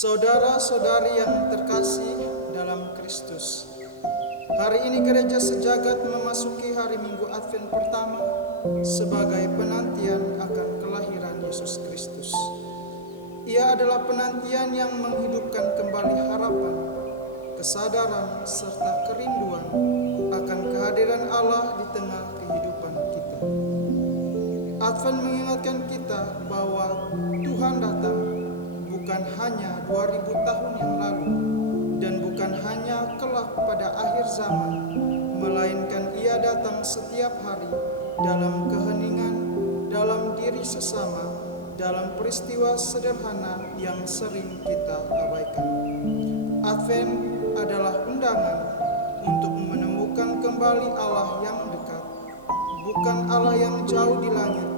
Saudara-saudari yang terkasih dalam Kristus, hari ini gereja sejagat memasuki hari Minggu Advent pertama sebagai penantian akan kelahiran Yesus Kristus. Ia adalah penantian yang menghidupkan kembali harapan, kesadaran, serta kerinduan akan kehadiran Allah di tengah kehidupan kita. Advent mengingatkan kita bahwa Tuhan datang bukan hanya 2000 tahun yang lalu dan bukan hanya kelak pada akhir zaman, melainkan Ia datang setiap hari dalam keheningan, dalam diri sesama, dalam peristiwa sederhana yang sering kita abaikan. Advent adalah undangan untuk menemukan kembali Allah yang dekat, bukan Allah yang jauh di langit,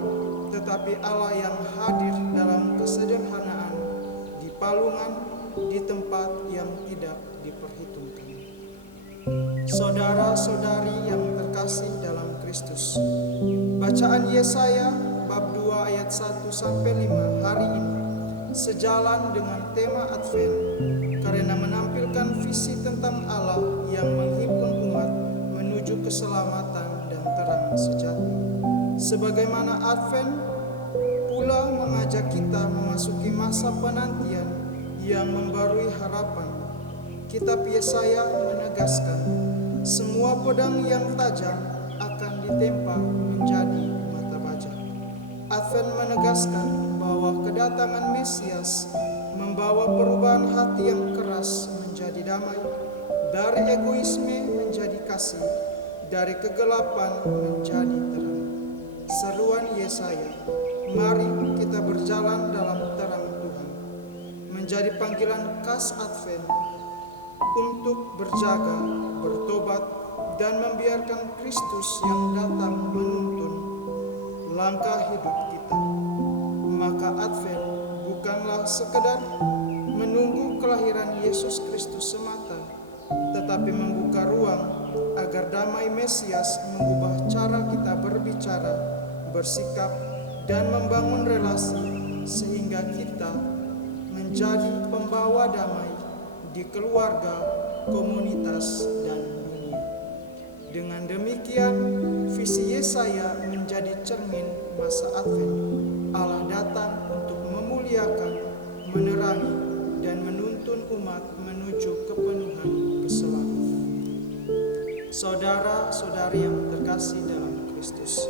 tetapi Allah yang hadir dalam kesederhanaan, di palungan, di tempat yang tidak diperhitungkan. Saudara-saudari yang terkasih dalam Kristus, bacaan Yesaya bab 2 ayat 1-5 hari ini sejalan dengan tema Advent karena menampilkan visi tentang Allah yang menghimpun umat menuju keselamatan dan terang sejati. Sebagaimana Advent pula mengajak kita memasuki masa penantian yang membarui harapan. Kitab Yesaya menegaskan, semua pedang yang tajam akan ditempa menjadi mata baja. Advent menegaskan bahwa kedatangan Mesias membawa perubahan hati yang keras menjadi damai, dari egoisme menjadi kasih, dari kegelapan menjadi terang. Seruan Yesaya, mari kita berjalan dalam terang Tuhan, menjadi panggilan khas Advent untuk berjaga, bertobat, dan membiarkan Kristus yang datang menuntun langkah hidup kita. Maka Advent bukanlah sekedar menunggu kelahiran Yesus Kristus semata, tetapi membuka ruang agar damai Mesias mengubah cara kita berbicara, bersikap, dan membangun relasi sehingga kita menjadi pembawa damai di keluarga, komunitas, dan dunia. Dengan demikian, visi Yesaya menjadi cermin masa Advent. Allah datang untuk memuliakan, menerangi, dan menuntun umat menuju kepenuhan keselamatan. Saudara-saudari yang terkasih dalam Kristus,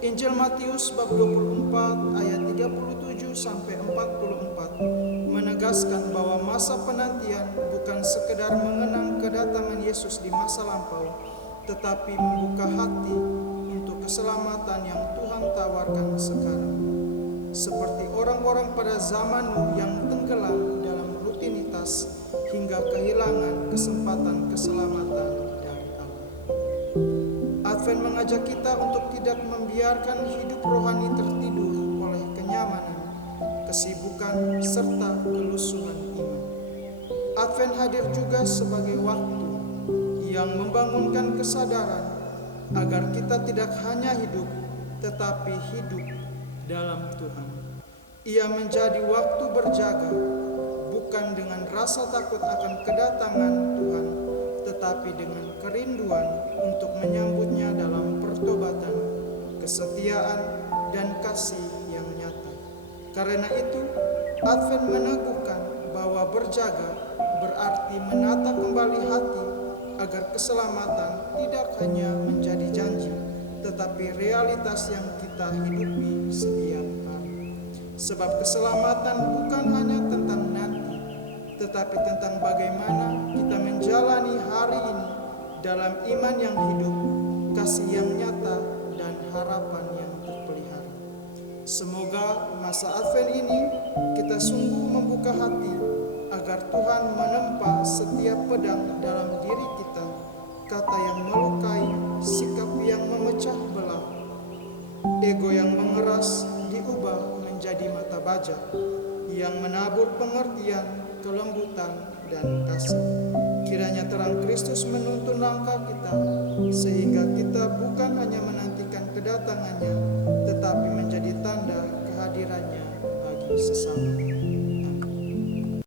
Injil Matius bab 24 ayat 37-44 menegaskan bahwa masa penantian bukan sekedar mengenang kedatangan Yesus di masa lampau, tetapi membuka hati untuk keselamatan yang Tuhan tawarkan sekarang. Seperti orang-orang pada zaman Nuh yang tenggelam dalam rutinitas hingga kehilangan kesempatan keselamatan dari Allah. Advent mengajak kita untuk tidak membiarkan hidup rohani tertidur oleh kenyamanan, kesibukan, serta kelusuhan iman. Advent hadir juga sebagai waktu yang membangunkan kesadaran agar kita tidak hanya hidup, tetapi hidup dalam Tuhan. Ia menjadi waktu berjaga, bukan dengan rasa takut akan kedatangan Tuhan, tetapi dengan kerinduan untuk menyambutnya dalam pertobatan, kesetiaan, dan kasih yang nyata. Karena itu, Advent meneguhkan bahwa berjaga berarti menata kembali hati agar keselamatan tidak hanya menjadi janji, tetapi realitas yang kita hidupi setiap hari. Sebab keselamatan bukan hanya tentang nanti, tetapi tentang bagaimana kita menjalani hari ini dalam iman yang hidup, kasih yang nyata, dan harapan yang terpelihara. Semoga masa Advent ini kita sungguh membuka hati agar Tuhan menempa setiap pedang dalam diri kita, kata yang melukai, sikap yang memecah belah, ego yang mengeras diubah menjadi mata baja, yang menabur pengertian, kelembutan, dan kasih. Kiranya terang Kristus menuntun langkah kita, sehingga kita bukan hanya menantikan kedatangannya, tetapi menjadi tanda kehadirannya bagi sesama.